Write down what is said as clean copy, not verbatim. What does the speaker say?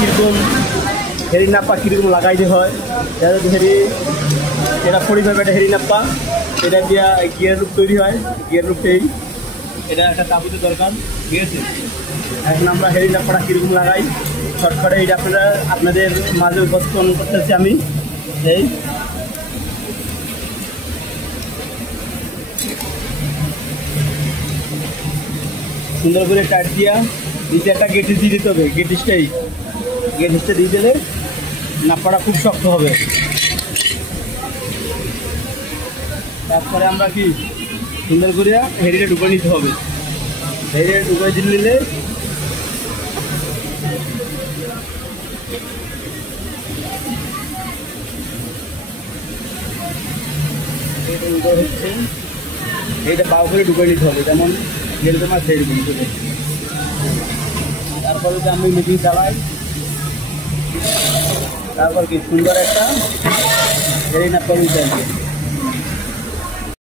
কীরকম হেরি নাপ্পা কীরকম লাগাইতে হয়, হেরি এটা 45 এটা হেরি নাপ্পা, এটা দিয়া গিয়ার রূপ তৈরি হয়। গিয়ার রূপটাই এটা একটা তাবুতে দরকার, ঠিক আছে। এখন আমরা হেরি নাপ্পাটা কীরকম লাগাই শর্টকাটে এটা আপনাদের মাঝে উপস্থাপন করতেছি আমি। এই সুন্দর করে টাইট দিয়া নিচে একটা গেটিস দিয়ে দিতে হবে। গেটিসটা দিয়ে দিলে নাপ্পাটা খুব শক্ত হবে। তারপরে আমরা কি সুন্দর করে হেরিটা ঢুকে নিতে হবে। হেরিটা ঢুকে নিলে হচ্ছে এইটা বাউ করে ঢুকে নিতে হবে, যেমন যেরকম আছে সেরকম করে। তারপরে যদি আমি মিটিং চালাই, তারপর কি সুন্দর একটা হেরি নাপ্পা নিতে হবে।